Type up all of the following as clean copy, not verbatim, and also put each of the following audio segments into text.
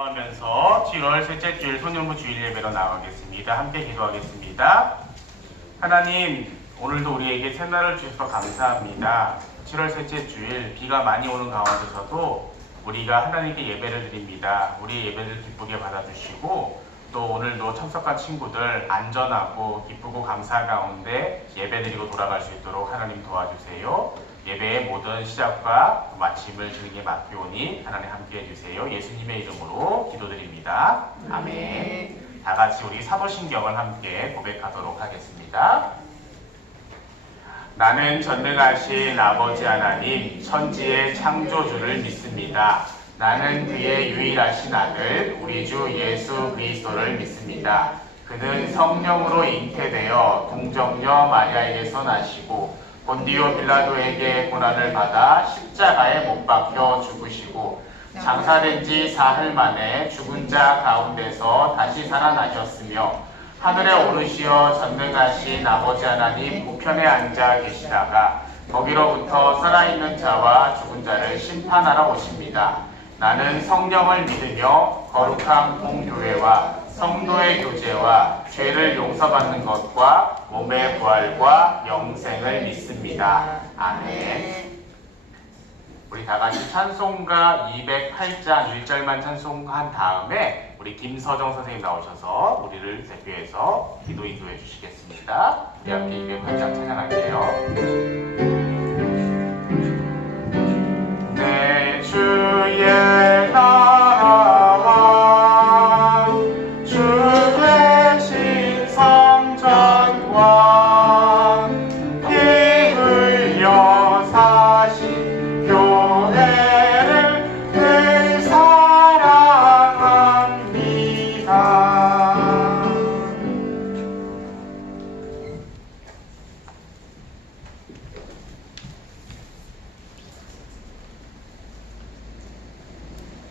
기도하면서 7월 셋째 주일 소년부 주일 예배로 나가겠습니다. 함께 기도하겠습니다. 하나님, 오늘도 우리에게 새날을 주셔서 감사합니다. 7월 셋째 주일 비가 많이 오는 가운데서도 우리가 하나님께 예배를 드립니다. 우리의 예배를 기쁘게 받아주시고 또 오늘도 참석한 친구들 안전하고 기쁘고 감사한 가운데 예배드리고 돌아갈 수 있도록 하나님 도와주세요. 예배의 모든 시작과 마침을 주님께 맡기오니 하나님 함께해 주세요. 예수님의 이름으로 기도드립니다. 아멘. 다 같이 우리 사도신경을 함께 고백하도록 하겠습니다. 나는 전능하신 아버지 하나님 천지의 창조주를 믿습니다. 나는 그의 유일하신 아들 우리 주 예수 그리스도를 믿습니다. 그는 성령으로 잉태되어 동정녀 마리아에게서 나시고 본디오 빌라도에게 고난을 받아 십자가에 못 박혀 죽으시고 장사된 지 사흘 만에 죽은 자 가운데서 다시 살아나셨으며 하늘에 오르시어 전능하신 아버지 하나님 우편에 앉아 계시다가 거기로부터 살아있는 자와 죽은 자를 심판하러 오십니다. 나는 성령을 믿으며 거룩한 공교회와 성도의 교제와 죄를 용서받는 것과 몸의 부활과 영생을 믿습니다. 아멘. 우리 다 같이 찬송가 208장 1절만 찬송한 다음에 우리 김서정 선생님 나오셔서 우리를 대표해서 기도 인도해 주시겠습니다. 우리 함께 208장 찬양할게요. 내 주의 나라와 주 대신 성전과 피 흘려 사신 교회를 늘 사랑합니다.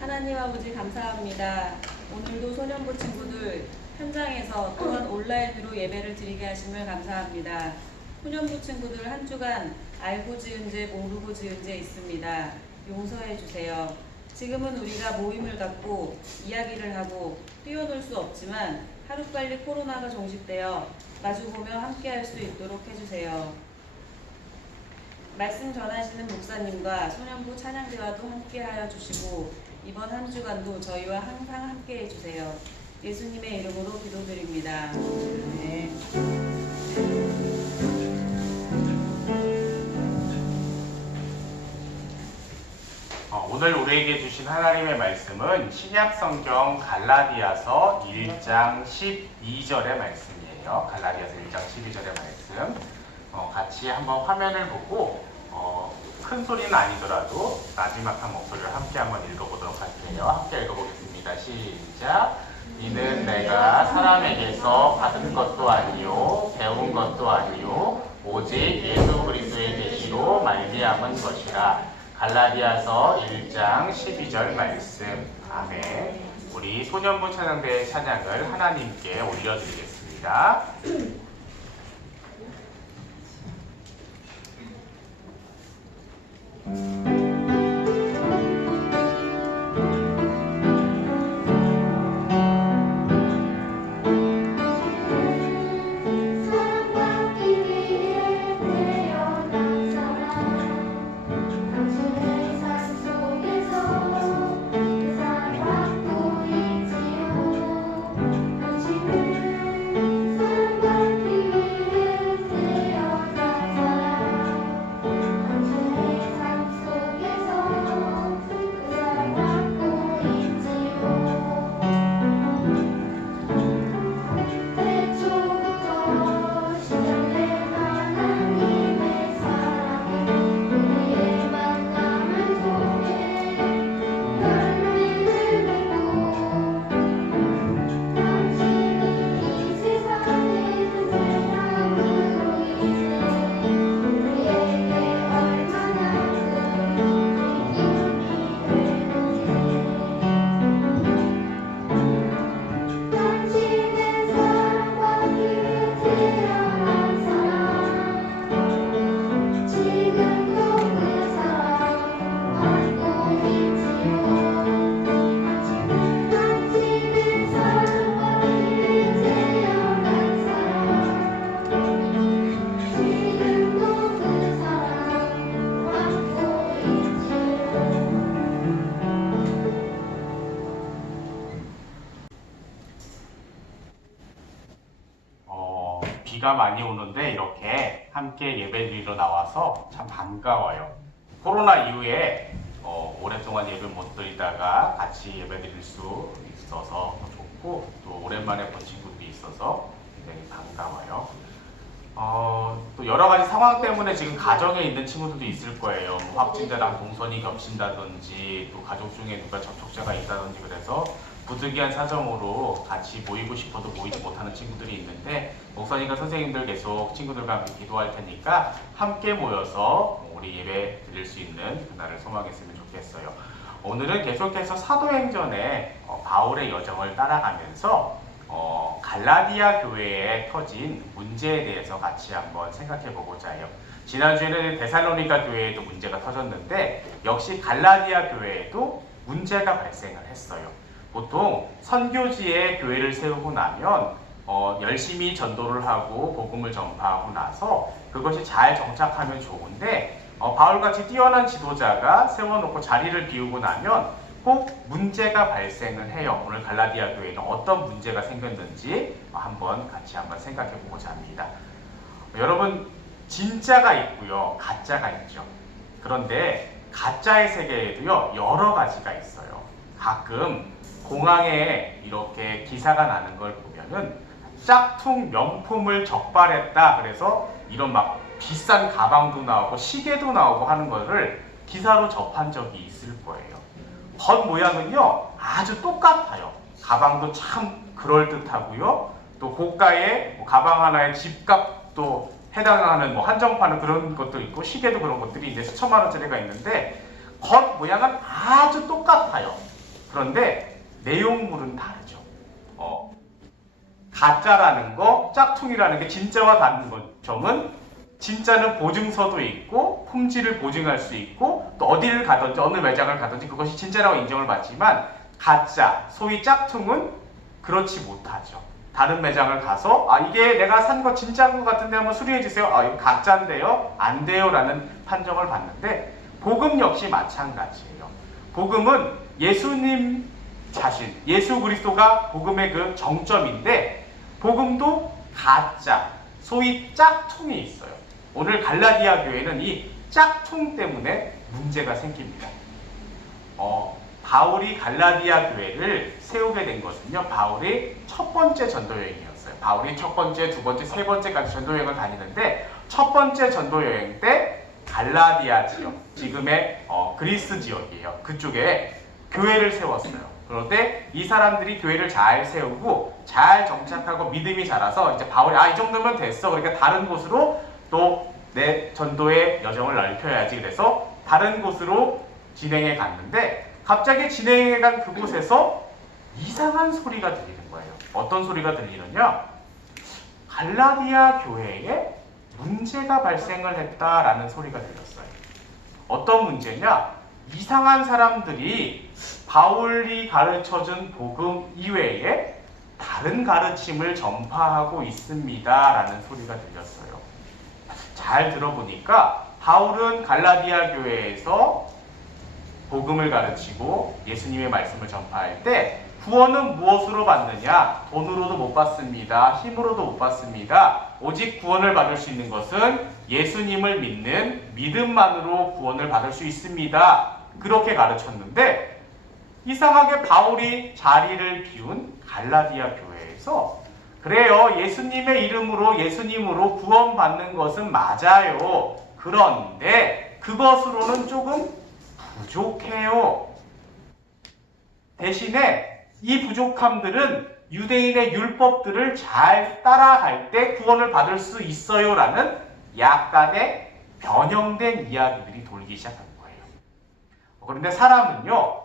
하나님 아버지 감사합니다. 오늘도 소년부 친구들 현장에서 또한 온라인으로 예배를 드리게 하심을 감사합니다. 소년부 친구들 한 주간 알고 지은 죄 모르고 지은 죄 있습니다. 용서해 주세요. 지금은 우리가 모임을 갖고 이야기를 하고 뛰어놀 수 없지만 하루빨리 코로나가 종식되어 마주보며 함께할 수 있도록 해주세요. 말씀 전하시는 목사님과 소년부 찬양대와도 함께하여 주시고 이번 한 주간도 저희와 항상 함께해 주세요. 예수님의 이름으로 기도드립니다. 네. 오늘 우리에게 주신 하나님의 말씀은 신약성경 갈라디아서 1장 12절의 말씀이에요. 갈라디아서 1장 12절의 말씀. 같이 한번 화면을 보고 큰 소리는 아니더라도 마지막한 목소리를 함께 한번 읽어보도록 할게요. 함께 읽어보겠습니다. 시작. 이는 내가 사람에게서 받은 것도 아니요 배운 것도 아니요 오직 예수 그리스도의 계시로 말미암은 것이라. 갈라디아서 1장 12절 말씀. 아멘. 우리 소년부 찬양대의 찬양을 하나님께 올려드리겠습니다. 속 비가 많이 오는데 이렇게 함께 예배드리러 나와서 참 반가워요. 코로나 이후에 오랫동안 예배 못 드리다가 같이 예배드릴 수 있어서 좋고, 또 오랜만에 본 친구들이 있어서 굉장히 반가워요. 또 여러 가지 상황 때문에 지금 가정에 있는 친구들도 있을 거예요. 뭐 확진자랑 동선이 겹친다든지, 또 가족 중에 누가 접촉자가 있다든지, 그래서 부득이한 사정으로 같이 모이고 싶어도 모이지 못하는 친구들이 있는데, 목사님과 선생님들 계속 친구들과 함께 기도할 테니까 함께 모여서 우리 예배 드릴 수 있는 그날을 소망했으면 좋겠어요. 오늘은 계속해서 사도행전의 바울의 여정을 따라가면서 갈라디아 교회에 터진 문제에 대해서 같이 한번 생각해 보고자 해요. 지난주에는 데살로니가 교회에도 문제가 터졌는데, 역시 갈라디아 교회에도 문제가 발생을 했어요. 보통 선교지에 교회를 세우고 나면 열심히 전도를 하고 복음을 전파하고 나서 그것이 잘 정착하면 좋은데, 바울같이 뛰어난 지도자가 세워놓고 자리를 비우고 나면 꼭 문제가 발생을 해요. 오늘 갈라디아 교회는 어떤 문제가 생겼는지 한번 생각해 보고자 합니다. 여러분, 진짜가 있고요, 가짜가 있죠. 그런데 가짜의 세계에도요, 여러 가지가 있어요. 가끔 공항에 이렇게 기사가 나는 걸 보면은 짝퉁 명품을 적발했다, 그래서 이런 막 비싼 가방도 나오고 시계도 나오고 하는 거를 기사로 접한 적이 있을 거예요. 겉 모양은요 아주 똑같아요. 가방도 참 그럴듯하고요, 또 고가의 가방 하나에 집값도 해당하는 한정판은 그런 것도 있고, 시계도 그런 것들이 이제 수천만 원짜리가 있는데 겉 모양은 아주 똑같아요. 그런데 내용물은 다르죠. 가짜라는 거, 짝퉁이라는 게 진짜와 다른 점은, 진짜는 보증서도 있고 품질을 보증할 수 있고, 또 어디를 가든지 어느 매장을 가든지 그것이 진짜라고 인정을 받지만, 가짜, 소위 짝퉁은 그렇지 못하죠. 다른 매장을 가서 이게 내가 산 거 진짜인 것 같은데 한번 수리해 주세요. 이거 가짜인데요, 안 돼요 라는 판정을 받는데, 복음 역시 마찬가지예요. 복음은 예수님 자신, 예수 그리스도가 복음의 그 정점인데, 복음도 가짜, 소위 짝퉁이 있어요. 오늘 갈라디아 교회는 이 짝퉁 때문에 문제가 생깁니다. 바울이 갈라디아 교회를 세우게 된 것은요, 바울의 첫 번째 전도여행이었어요. 바울이 첫 번째, 두 번째, 세 번째까지 전도여행을 다니는데, 첫 번째 전도여행 때 갈라디아 지역, 지금의 그리스 지역이에요. 그쪽에 교회를 세웠어요. 그런데 이 사람들이 교회를 잘 세우고 잘 정착하고 믿음이 자라서 이제 바울이 이 정도면 됐어, 그러니까 다른 곳으로 또 내 전도의 여정을 넓혀야지, 그래서 다른 곳으로 진행해 갔는데, 갑자기 진행해 간 그곳에서 이상한 소리가 들리는 거예요. 어떤 소리가 들리느냐, 갈라디아 교회에 문제가 발생을 했다라는 소리가 들렸어요. 어떤 문제냐, 이상한 사람들이 바울이 가르쳐준 복음 이외에 다른 가르침을 전파하고 있습니다 라는 소리가 들렸어요. 잘 들어보니까 바울은 갈라디아 교회에서 복음을 가르치고 예수님의 말씀을 전파할 때 구원은 무엇으로 받느냐, 돈으로도 못 받습니다, 힘으로도 못 받습니다. 오직 구원을 받을 수 있는 것은 예수님을 믿는 믿음만으로 구원을 받을 수 있습니다. 그렇게 가르쳤는데, 이상하게 바울이 자리를 비운 갈라디아 교회에서 그래요, 예수님의 이름으로, 예수님으로 구원받는 것은 맞아요. 그런데 그것으로는 조금 부족해요. 대신에 이 부족함들은 유대인의 율법들을 잘 따라갈 때 구원을 받을 수 있어요 라는 약간의 변형된 이야기들이 돌기 시작한 거예요. 그런데 사람은요,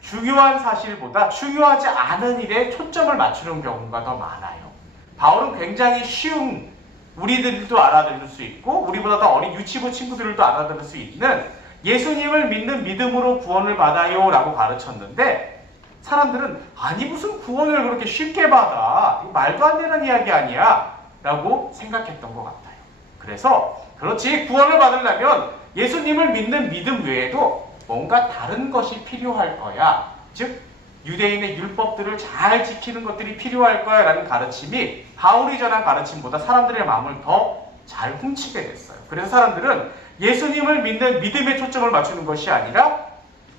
중요한 사실보다 중요하지 않은 일에 초점을 맞추는 경우가 더 많아요. 바울은 굉장히 쉬운, 우리들도 알아들을 수 있고 우리보다 더 어린 유치부 친구들도 알아들을 수 있는 예수님을 믿는 믿음으로 구원을 받아요 라고 가르쳤는데, 사람들은 아니 무슨 구원을 그렇게 쉽게 받아, 이거 말도 안 되는 이야기 아니야 라고 생각했던 것 같아요. 그래서 그렇지, 구원을 받으려면 예수님을 믿는 믿음 외에도 뭔가 다른 것이 필요할 거야. 즉 유대인의 율법들을 잘 지키는 것들이 필요할 거야 라는 가르침이 바울이 전한 가르침보다 사람들의 마음을 더 잘 훔치게 됐어요. 그래서 사람들은 예수님을 믿는 믿음에 초점을 맞추는 것이 아니라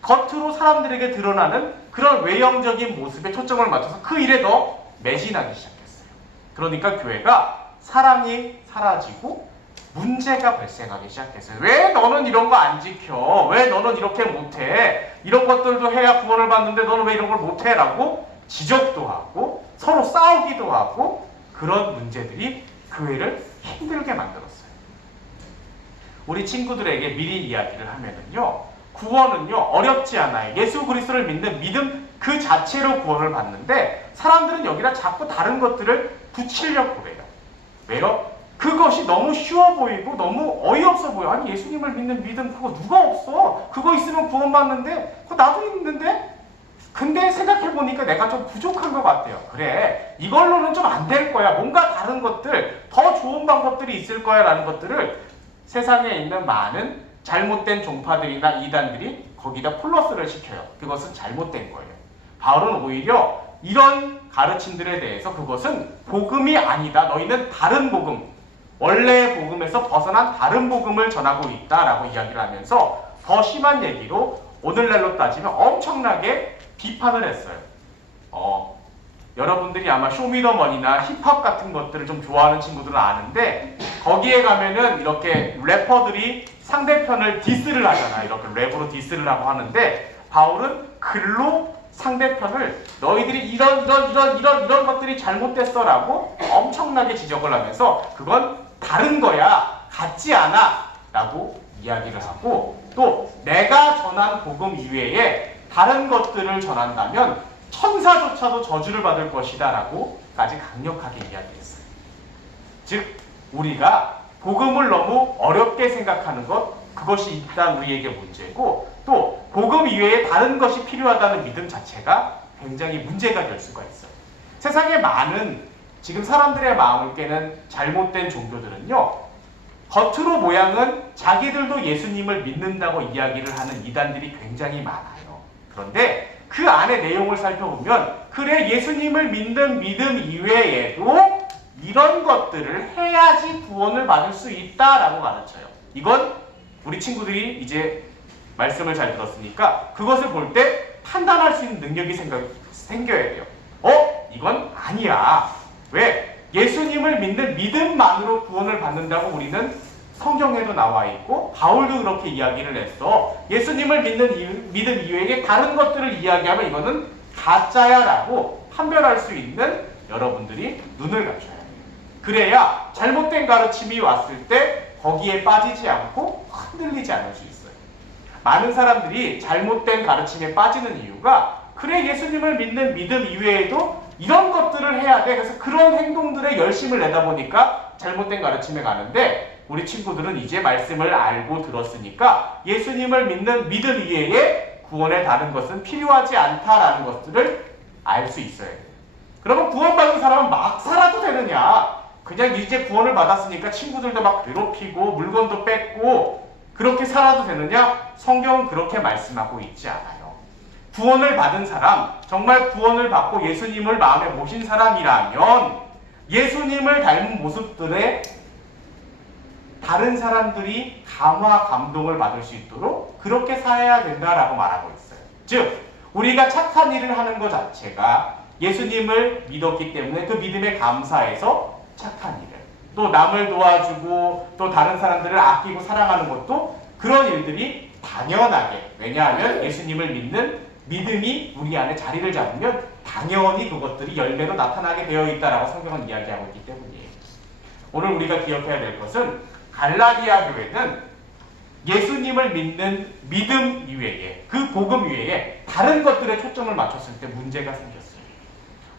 겉으로 사람들에게 드러나는 그런 외형적인 모습에 초점을 맞춰서 그 일에 더 매진하기 시작했어요. 그러니까 교회가 사랑이 사라지고 문제가 발생하기 시작했어요. 왜 너는 이런 거 안 지켜? 왜 너는 이렇게 못해? 이런 것들도 해야 구원을 받는데 너는 왜 이런 걸 못해? 라고 지적도 하고 서로 싸우기도 하고 그런 문제들이 교회를 힘들게 만들었어요. 우리 친구들에게 미리 이야기를 하면은요, 구원은요 어렵지 않아요. 예수 그리스도를 믿는 믿음 그 자체로 구원을 받는데 사람들은 여기다 자꾸 다른 것들을 붙이려고 그래요. 왜요? 그것이 너무 쉬워 보이고 너무 어이없어 보여. 아니 예수님을 믿는 믿음 그거 누가 없어? 그거 있으면 구원받는데 그거 나도 있는데? 근데 생각해보니까 내가 좀 부족한 것 같아요. 그래, 이걸로는 좀 안 될 거야. 뭔가 다른 것들, 더 좋은 방법들이 있을 거야 라는 것들을 세상에 있는 많은 잘못된 종파들이나 이단들이 거기다 플러스를 시켜요. 그것은 잘못된 거예요. 바울은 오히려 이런 가르침들에 대해서 그것은 복음이 아니다. 너희는 다른 복음, 원래의 복음에서 벗어난 다른 복음을 전하고 있다라고 이야기를 하면서 더 심한 얘기로 오늘날로 따지면 엄청나게 비판을 했어요. 여러분들이 아마 쇼미더머니나 힙합 같은 것들을 좀 좋아하는 친구들은 아는데 거기에 가면은 이렇게 래퍼들이 상대편을 디스를 하잖아요. 이렇게 랩으로 디스를 하고 하는데 바울은 글로 상대편을 너희들이 이런 것들이 잘못됐어 라고 엄청나게 지적을 하면서 그건 다른 거야, 같지 않아 라고 이야기를 하고 또 내가 전한 복음 이외에 다른 것들을 전한다면 천사조차도 저주를 받을 것이다 라고까지 강력하게 이야기했어요. 즉 우리가 복음을 너무 어렵게 생각하는 것, 그것이 일단 우리에게 문제고 또 복음 이외에 다른 것이 필요하다는 믿음 자체가 굉장히 문제가 될 수가 있어요. 세상에 많은 지금 사람들의 마음을 깨는 잘못된 종교들은요, 겉으로 모양은 자기들도 예수님을 믿는다고 이야기를 하는 이단들이 굉장히 많아요. 그런데 그 안에 내용을 살펴보면 그래 예수님을 믿는 믿음 이외에도 이런 것들을 해야지 구원을 받을 수 있다라고 가르쳐요. 이건 우리 친구들이 이제 말씀을 잘 들었으니까 그것을 볼 때 판단할 수 있는 능력이 생겨야 돼요. 이건 아니야. 왜? 예수님을 믿는 믿음만으로 구원을 받는다고 우리는 성경에도 나와 있고 바울도 그렇게 이야기를 했어. 예수님을 믿는 믿음 이외에 다른 것들을 이야기하면 이거는 가짜야 라고 판별할 수 있는 여러분들이 눈을 갖춰야 돼요. 그래야 잘못된 가르침이 왔을 때 거기에 빠지지 않고 흔들리지 않을 수 있어요. 많은 사람들이 잘못된 가르침에 빠지는 이유가 그래 예수님을 믿는 믿음 이외에도 이런 것들을 해야 돼. 그래서 그런 행동들에 열심을 내다 보니까 잘못된 가르침에 가는데 우리 친구들은 이제 말씀을 알고 들었으니까 예수님을 믿는 믿음 이외에 구원에 다른 것은 필요하지 않다라는 것들을 알 수 있어야 돼요. 그러면 구원받은 사람은 막 살아도 되느냐? 그냥 이제 구원을 받았으니까 친구들도 막 괴롭히고 물건도 뺏고 그렇게 살아도 되느냐? 성경은 그렇게 말씀하고 있지 않아요. 구원을 받은 사람, 정말 구원을 받고 예수님을 마음에 모신 사람이라면 예수님을 닮은 모습들에 다른 사람들이 감화, 감동을 받을 수 있도록 그렇게 살아야 된다라고 말하고 있어요. 즉, 우리가 착한 일을 하는 것 자체가 예수님을 믿었기 때문에 그 믿음에 감사해서 착한 일을, 또 남을 도와주고 또 다른 사람들을 아끼고 사랑하는 것도 그런 일들이 당연하게, 왜냐하면 예수님을 믿는 믿음이 우리 안에 자리를 잡으면 당연히 그것들이 열매로 나타나게 되어 있다라고 성경은 이야기하고 있기 때문이에요. 오늘 우리가 기억해야 될 것은 갈라디아 교회는 예수님을 믿는 믿음 이외에 그 복음 이외에 다른 것들에 초점을 맞췄을 때 문제가 생겼어요.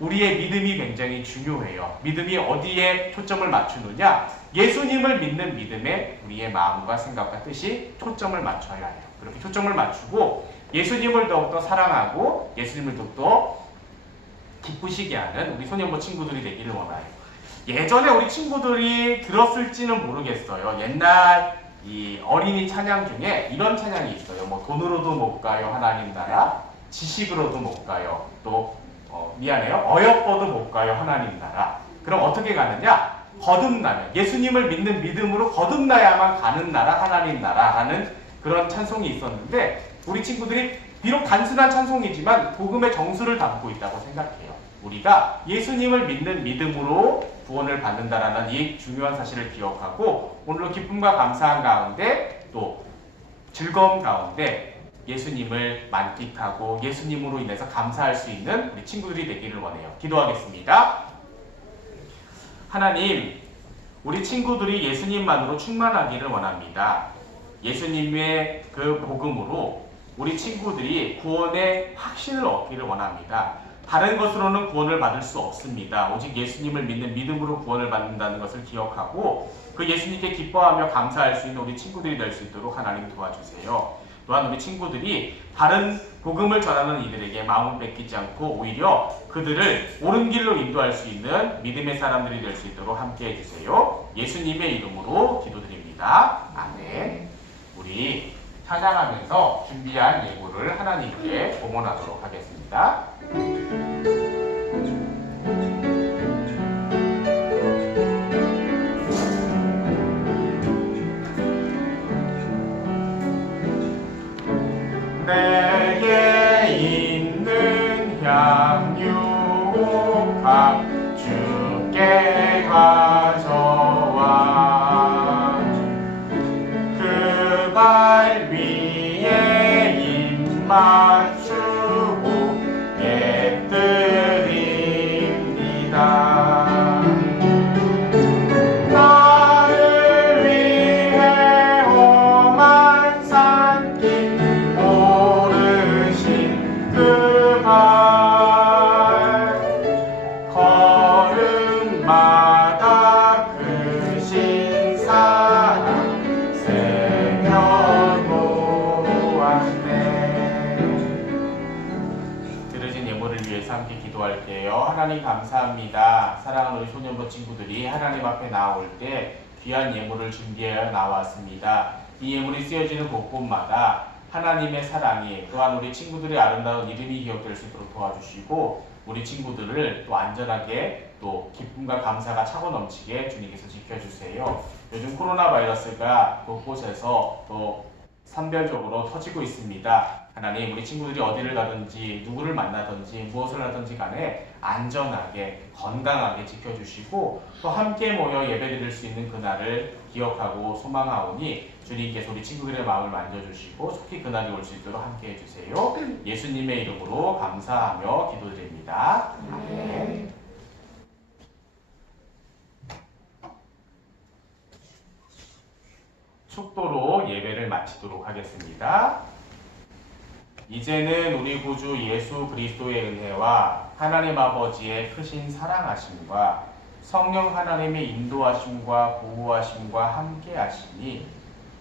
우리의 믿음이 굉장히 중요해요. 믿음이 어디에 초점을 맞추느냐? 예수님을 믿는 믿음에 우리의 마음과 생각과 뜻이 초점을 맞춰야 해요. 그렇게 초점을 맞추고 예수님을 더욱더 사랑하고 예수님을 더욱더 기쁘시게 하는 우리 소년부 친구들이 되기를 원해요. 예전에 우리 친구들이 들었을지는 모르겠어요. 옛날 이 어린이 찬양 중에 이런 찬양이 있어요. 뭐 돈으로도 못 가요 하나님 나라, 지식으로도 못 가요. 또 미안해요. 어여뻐도 못 가요. 하나님 나라. 그럼 어떻게 가느냐? 거듭나면, 예수님을 믿는 믿음으로 거듭나야만 가는 나라, 하나님 나라라는 그런 찬송이 있었는데, 우리 친구들이 비록 단순한 찬송이지만 복음의 정수를 담고 있다고 생각해요. 우리가 예수님을 믿는 믿음으로 구원을 받는다라는 이 중요한 사실을 기억하고, 오늘도 기쁨과 감사한 가운데 또 즐거움 가운데 예수님을 만끽하고 예수님으로 인해서 감사할 수 있는 우리 친구들이 되기를 원해요. 기도하겠습니다. 하나님, 우리 친구들이 예수님만으로 충만하기를 원합니다. 예수님의 그 복음으로 우리 친구들이 구원의 확신을 얻기를 원합니다. 다른 것으로는 구원을 받을 수 없습니다. 오직 예수님을 믿는 믿음으로 구원을 받는다는 것을 기억하고 그 예수님께 기뻐하며 감사할 수 있는 우리 친구들이 될 수 있도록 하나님 도와주세요. 또한 우리 친구들이 다른 복음을 전하는 이들에게 마음을 뺏기지 않고 오히려 그들을 옳은 길로 인도할 수 있는 믿음의 사람들이 될 수 있도록 함께 해주세요. 예수님의 이름으로 기도드립니다. 아멘. 우리 찬양하면서 준비한 예물을 하나님께 봉헌하도록 하겠습니다. 내게 있는 향유가 주께 가져와 그 발 위에 입 맞추고 예드립니다. 나를 위해 험한 산길 오르신 그 발, 걸음마다 크신 사랑 드려진 예물을 위해서 함께 기도할게요. 하나님 감사합니다. 사랑하는 우리 소년부 친구들이 하나님 앞에 나올 때 귀한 예물을 준비하여 나왔습니다. 이 예물이 쓰여지는 곳곳마다 하나님의 사랑이, 또한 우리 친구들의 아름다운 이름이 기억될 수 있도록 도와주시고 우리 친구들을 또 안전하게 또 기쁨과 감사가 차고 넘치게 주님께서 지켜주세요. 요즘 코로나 바이러스가 곳곳에서 또 산별적으로 터지고 있습니다. 하나님, 우리 친구들이 어디를 가든지 누구를 만나든지 무엇을 하든지 간에 안전하게 건강하게 지켜주시고 또 함께 모여 예배드릴 수 있는 그날을 기억하고 소망하오니 주님께서 우리 친구들의 마음을 만져주시고 속히 그날이 올 수 있도록 함께 해주세요. 예수님의 이름으로 감사하며 기도드립니다. 아멘. 축도로 예배를 마치도록 하겠습니다. 이제는 우리 구주 예수 그리스도의 은혜와 하나님 아버지의 크신 사랑하심과 성령 하나님의 인도하심과 보호하심과 함께 하시니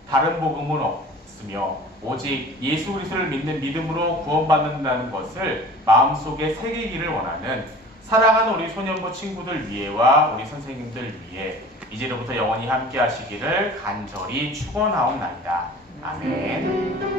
다른 복음은 없으며 오직 예수 그리스도를 믿는 믿음으로 구원받는다는 것을 마음속에 새기기를 원하는 사랑하는 우리 소년부 친구들 위에와 우리 선생님들 위에 이제로부터 영원히 함께 하시기를 간절히 축원하옵나이다. 아멘.